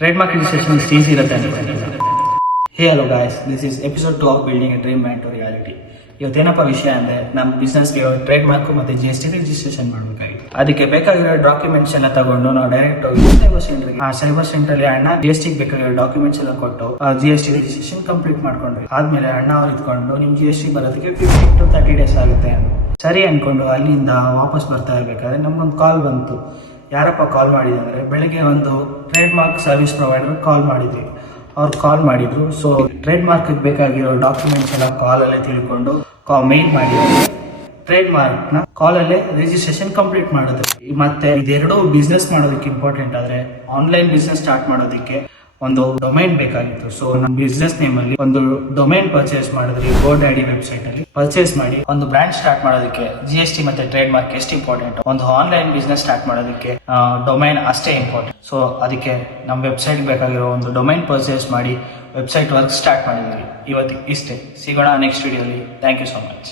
Trademark registration is easy than Hey hello guys, this is episode 2 of Building a Dream Man to Reality. ಇವತ್ತೇನಪ್ಪ ವಿಷಯ ಅಂದರೆ ನಮ್ಮ ಬಿಸ್ನೆಸ್ಗೆ trade ಮತ್ತು G S T registration ಮಾಡಬೇಕಾಗಿತ್ತು. ಅದಕ್ಕೆ ಬೇಕಾಗಿರೋ documents ಎಲ್ಲ ತಗೊಂಡು ನಾವು ಡೈರೆಕ್ಟ್ ಹೋಗಿ ಸೈಬರ್ ಸೆಂಟ್ರಲ್ಲಿ ಅಣ್ಣ ಜಿ ಎಸ್ ಟಿಗೆ ಬೇಕಾಗಿರೋ ಡಾಕ್ಯುಮೆಂಟ್ಸ್ ಎಲ್ಲ ಕೊಟ್ಟು G S T registration complete ಮಾಡ್ಕೊಂಡ್ರಿ. ಆದ್ಮೇಲೆ ಅಣ್ಣ ಅವ್ರು ಇದ್ಕೊಂಡು ನಿಮ್ ಜಿ ಎಸ್ ಟಿ ಬರೋದಕ್ಕೆ 15 to 30 days ಆಗುತ್ತೆ ಸರಿ ಅನ್ಕೊಂಡು ಅಲ್ಲಿಂದ ವಾಪಸ್ ಬರ್ತಾ ಇರ್ಬೇಕಾದ್ರೆ ನಮ್ಗೊಂದು ಕಾಲ್ ಬಂತು. ಯಾರಪ್ಪ ಕಾಲ್ ಮಾಡಿದೆ ಅಂದರೆ ಬೆಳಗ್ಗೆ ಒಂದು ಟ್ರೇಡ್ ಮಾರ್ಕ್ ಸರ್ವಿಸ್ ಪ್ರೊವೈಡರ್ ಕಾಲ್ ಮಾಡಿದ್ವಿ. ಅವ್ರು ಕಾಲ್ ಮಾಡಿದ್ರು. ಸೊ ಟ್ರೇಡ್ ಮಾರ್ಕ್ ಬೇಕಾಗಿರೋ ಡಾಕ್ಯುಮೆಂಟ್ಸ್ ಎಲ್ಲ ಕಾಲಲ್ಲೇ ತಿಳ್ಕೊಂಡು ಮೇಲ್ ಮಾಡಿ ಟ್ರೇಡ್ ಮಾರ್ಕ್ ನ ಕಾಲಲ್ಲೇ ರಿಜಿಸ್ಟ್ರೇಷನ್ ಕಂಪ್ಲೀಟ್ ಮಾಡಿದ್ರು. ಮತ್ತೆ ಇದೆರಡು ಬಿಸ್ನೆಸ್ ಮಾಡೋದಕ್ಕೆ ಇಂಪಾರ್ಟೆಂಟ್. ಆದ್ರೆ ಆನ್ಲೈನ್ ಬಿಸ್ನೆಸ್ ಸ್ಟಾರ್ಟ್ ಮಾಡೋದಕ್ಕೆ ಒಂದು ಡೊಮೈನ್ ಬೇಕಾಗಿತ್ತು. ಸೊ ನಮ್ಮ ಬಿಸ್ನೆಸ್ ನೇಮ್ ಅಲ್ಲಿ ಒಂದು ಡೊಮೈನ್ ಪರ್ಚೇಸ್ ಮಾಡಿದ್ರಿ. GoDaddy ವೆಬ್ಸೈಟ್ ಅಲ್ಲಿ ಪರ್ಚೇಸ್ ಮಾಡಿ ಒಂದು ಬ್ರ್ಯಾಂಡ್ ಸ್ಟಾರ್ಟ್ ಮಾಡೋದಕ್ಕೆ ಜಿ ಎಸ್ ಟಿ ಮತ್ತೆ ಟ್ರೇಡ್ ಮಾರ್ಕ್ ಎಷ್ಟು ಇಂಪಾರ್ಟೆಂಟ್, ಒಂದು ಆನ್ಲೈನ್ ಬಿಸ್ನೆಸ್ ಸ್ಟಾರ್ಟ್ ಮಾಡೋದಕ್ಕೆ ಡೊಮೈನ್ ಅಷ್ಟೇ ಇಂಪಾರ್ಟೆಂಟ್. ಸೊ ಅದಕ್ಕೆ ನಮ್ಮ ವೆಬ್ಸೈಟ್ ಬೇಕಾಗಿರೋ ಒಂದು ಡೊಮೈನ್ ಪರ್ಚೇಸ್ ಮಾಡಿ ವೆಬ್ಸೈಟ್ ವರ್ಕ್ ಸ್ಟಾರ್ಟ್ ಮಾಡಿದ್ವಿ. ಇವತ್ತು ಇಷ್ಟೇ. ಸಿಗೋಣ ನೆಕ್ಸ್ಟ್ ವಿಡಿಯೋಲಿ. Thank you so much.